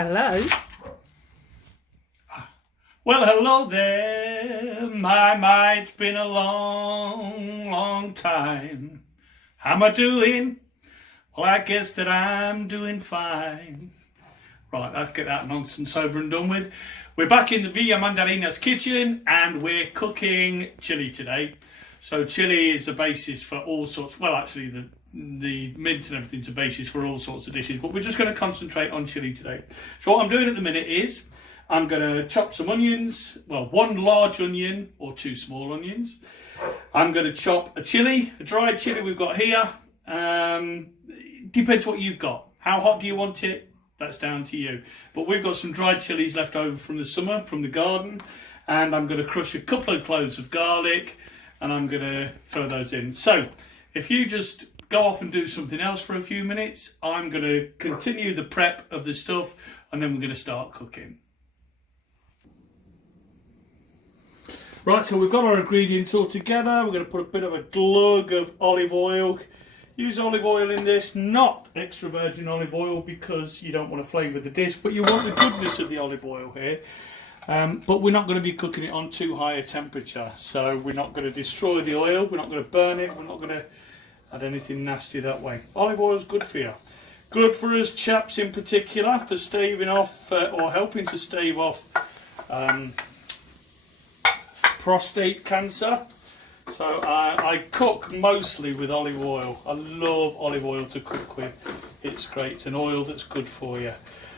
Hello. Well, hello there, my, it's been a long time. How am I doing? Well, I guess that I'm doing fine. Right, let's get that nonsense over and done with. We're back in the Villa Mandarinas kitchen and we're cooking chili today. So chili is a basis for all sorts, well actually the mince and everything's a basis for all sorts of dishes, but we're just going to concentrate on chili today. So what I'm doing at the minute is I'm going to chop some onions, well, one large onion or two small onions. I'm going to chop a chili, a dried chili we've got here. Depends what you've got. How hot do you want it? That's down to you. But we've got some dried chilies left over from the summer, from the garden. And I'm going to crush a couple of cloves of garlic and I'm going to throw those in. So if you just go off and do something else for a few minutes, I'm going to continue the prep of the stuff and then we're going to start cooking. Right, so we've got our ingredients all together. We're going to put a bit of a glug of olive oil. Use olive oil in this, not extra virgin olive oil because you don't want to flavour the dish, but you want the goodness of the olive oil here. But we're not going to be cooking it on too high a temperature, so we're not going to destroy the oil, we're not going to burn it, we're not going to add anything nasty that way. Olive oil is good for you. Good for us chaps in particular, for staving off or helping to stave off prostate cancer. So I cook mostly with olive oil. I love olive oil to cook with. It's great. It's an oil that's good for you.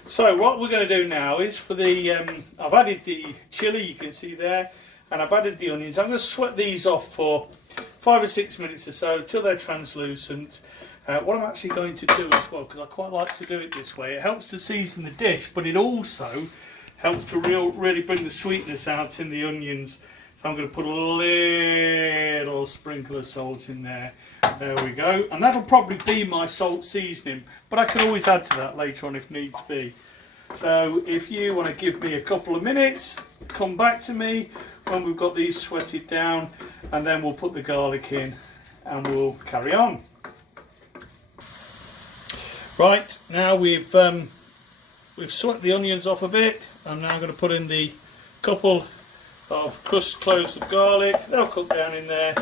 So what we're going to do now is for the I've added the chili, you can see there, and I've added the onions. I'm going to sweat these off for 5 or 6 minutes or so till they're translucent. What I'm actually going to do as well, because I quite like to do it this way, it helps to season the dish, but it also helps to really bring the sweetness out in the onions. So I'm going to put a little sprinkle of salt in there. There we go. And that'll probably be my salt seasoning, but I can always add to that later on if needs be. So if you want to give me a couple of minutes, come back to me when we've got these sweated down, and then we'll put the garlic in and we'll carry on. Right, now we've sweat the onions off a bit. I'm now going to put in the couple of crushed cloves of garlic. They'll cook down in there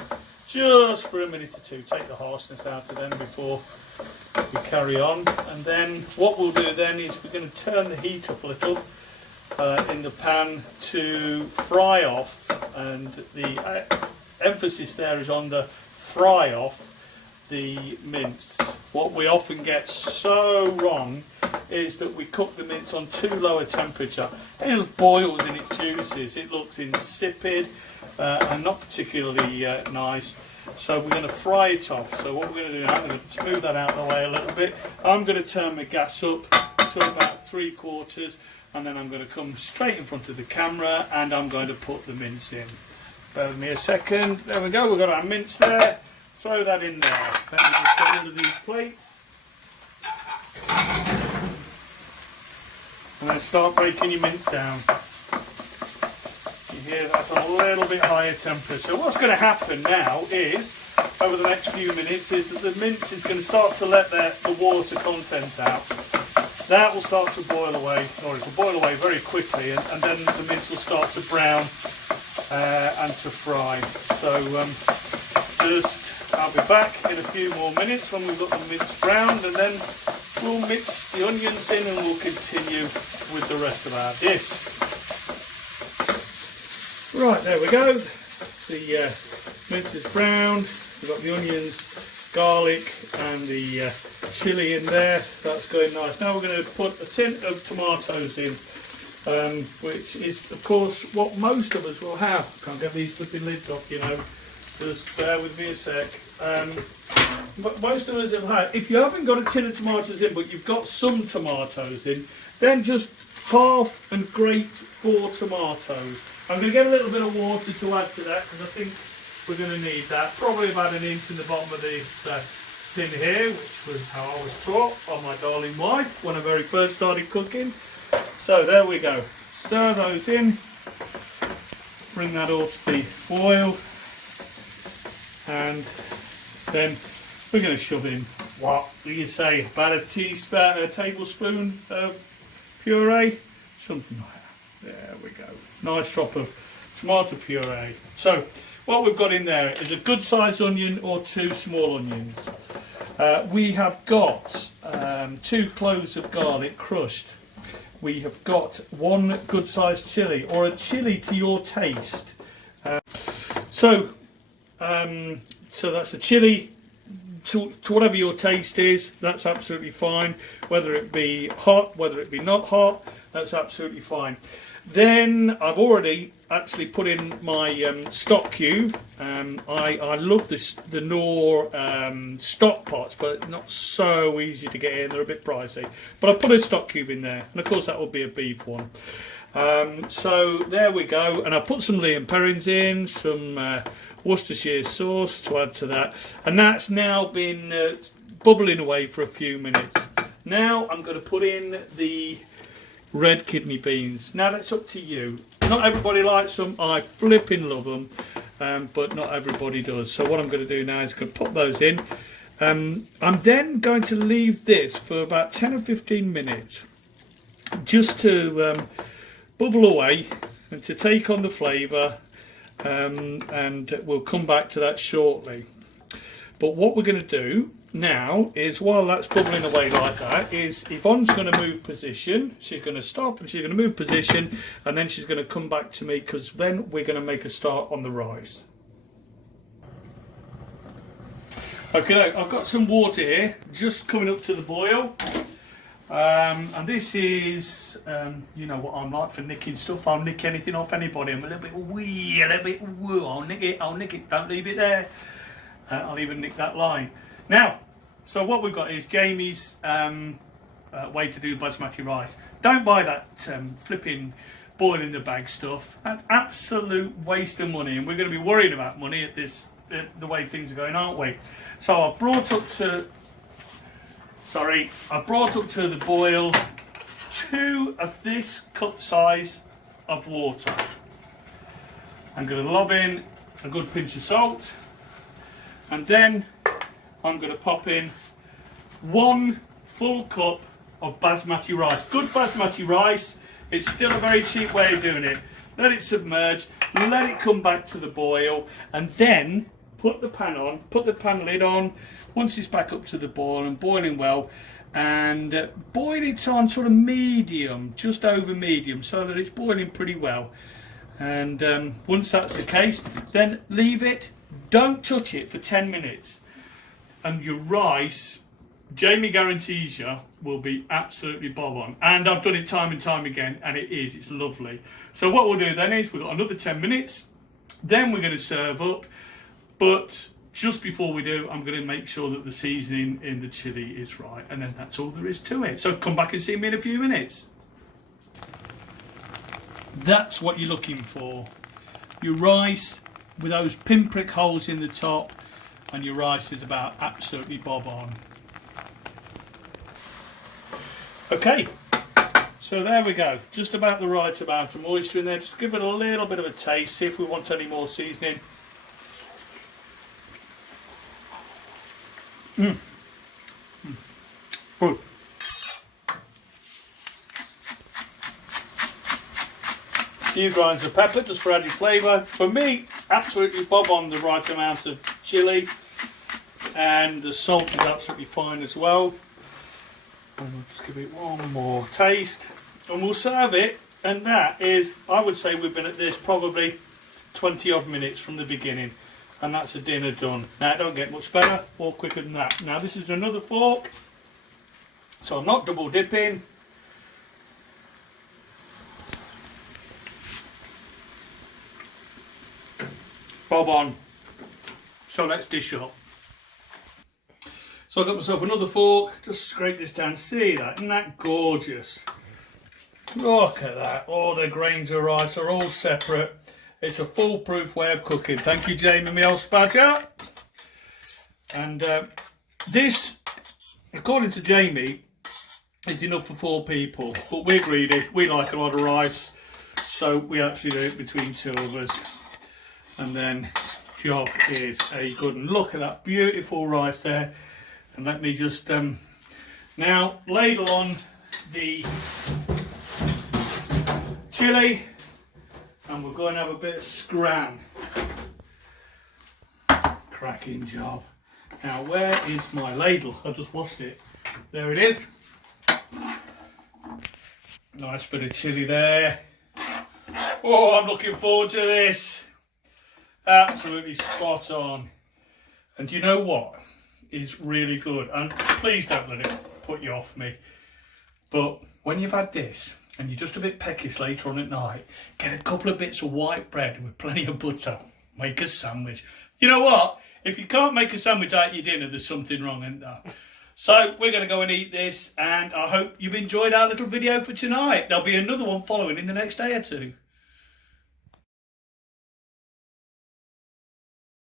just for a minute or two. Take the harshness out of them before we carry on. And then what we'll do then is we're going to turn the heat up a little in the pan to fry off. And the emphasis there is on the fry off the mince. What we often get so wrong is that we cook the mince on too low a temperature. It just boils in its juices. It looks insipid and not particularly nice. So we're going to fry it off. So what we're going to do now, I'm going to smooth that out of the way a little bit. I'm going to turn the gas up to about 3/4 and then I'm going to come straight in front of the camera and I'm going to put the mince in. Bear with me a second. There we go, we've got our mince there. Throw that in there. Let me just get rid of these plates. And then start breaking your mince down. You hear that's a little bit higher temperature. So what's going to happen now is, over the next few minutes, is that the mince is going to start to let the water content out. That will start to boil away, or it will boil away very quickly, and then the mince will start to brown and to fry. So I'll be back in a few more minutes when we've got the mince browned, and then we'll mix the onions in and we'll continue with the rest of our dish. Right, there we go. The mince is browned. We've got the onions, garlic and the chilli in there. That's going nice. Now we're going to put a tin of tomatoes in, which is of course what most of us will have. Can't get these flipping lids off, you know. Just bear with me a sec. But most of us have had. If you haven't got a tin of tomatoes in, but you've got some tomatoes in, then just half and grate 4 tomatoes. I'm going to get a little bit of water to add to that because I think we're going to need that. Probably about 1 inch in the bottom of this tin here, which was how I was taught by my darling wife when I very first started cooking. So there we go. Stir those in. Bring that all to the boil. And then we're going to shove in, what do you say, about a tablespoon of puree, something like that. There we go. Nice drop of tomato puree. So what we've got in there is a good sized onion or 2 small onions. We have got 2 cloves of garlic crushed. We have got 1 good sized chilli, or a chilli to your taste. So that's a chilli to whatever your taste is. That's absolutely fine. Whether it be hot, whether it be not hot, that's absolutely fine. Then I've already actually put in my stock cube. I love the Knorr stock pots, but not so easy to get in. They're a bit pricey. But I put a stock cube in there, and of course that will be a beef one. So there we go. And I put some Lea and Perrins in, some Worcestershire sauce to add to that. And that's now been bubbling away for a few minutes. Now I'm going to put in the red kidney beans. Now that's up to you. Not everybody likes them. I flipping love them, but not everybody does. So what I'm going to do now is going to put those in. I'm then going to leave this for about 10 or 15 minutes, just to bubble away and to take on the flavour, and we'll come back to that shortly. But what we're going to do now is, while that's bubbling away like that, is Yvonne's going to move position. She's going to stop and she's going to move position, and then she's going to come back to me, because then we're going to make a start on the rice. Okay, I've got some water here just coming up to the boil, and this is you know what I'm like for nicking stuff. I'll nick anything off anybody. I'm a little bit wee, a little bit woo. I'll nick it, don't leave it there. I'll even nick that line. Now, so what we've got is Jamie's way to do basmati rice. Don't buy that flipping boil in the bag stuff. That's absolute waste of money, and we're going to be worrying about money at this the way things are going, aren't we? So I've brought up to the boil 2 of this cup size of water. I'm going to lob in a good pinch of salt, and then I'm going to pop in 1 full cup of basmati rice. Good basmati rice. It's still a very cheap way of doing it. Let it submerge, let it come back to the boil, and then put the pan on, put the pan lid on once it's back up to the boil and boiling well, and boil it on sort of medium, just over medium, so that it's boiling pretty well. And once that's the case, then leave it, don't touch it for 10 minutes. And your rice, Jamie guarantees you, will be absolutely bob on. And I've done it time and time again, and it's lovely. So what we'll do then is, we've got another 10 minutes, then we're going to serve up. But just before we do, I'm going to make sure that the seasoning in the chilli is right, and then that's all there is to it. So come back and see me in a few minutes. That's what you're looking for. Your rice with those pinprick holes in the top, and your rice is about absolutely bob on. Okay, so there we go. Just about the right amount of moisture in there. Just give it a little bit of a taste, see if we want any more seasoning. Good. Few grinds of pepper just for added flavour. For me, absolutely bob on the right amount of chilli, and the salt is absolutely fine as well. And we'll just give it one more taste, and we'll serve it. And that is, I would say we've been at this probably 20 odd minutes from the beginning, and that's a dinner done. Now it don't get much better or quicker than that. Now this is another fork, so I'm not double dipping. Bob on. So let's dish up. So I got myself another fork, just scrape this down. See that? Isn't that gorgeous? Look at that. All the grains of rice are all separate. It's a foolproof way of cooking. Thank you, Jamie, my old spatter. And this, according to Jamie, is enough for 4 people. But we're greedy. We like a lot of rice, so we actually do it between 2 of us. And then job is a good one. Look at that beautiful rice there. And let me just now ladle on the chilli, and we're going to have a bit of scran. Cracking job. Now, where is my ladle? I just washed it. There it is. Nice bit of chilli there. Oh, I'm looking forward to this. Absolutely spot on. And you know what is really good? And please don't let it put you off me. But when you've had this and you're just a bit peckish later on at night, get a couple of bits of white bread with plenty of butter. Make a sandwich. You know what? If you can't make a sandwich out of your dinner, there's something wrong, isn't there? So we're going to go and eat this, and I hope you've enjoyed our little video for tonight. There'll be another one following in the next day or two.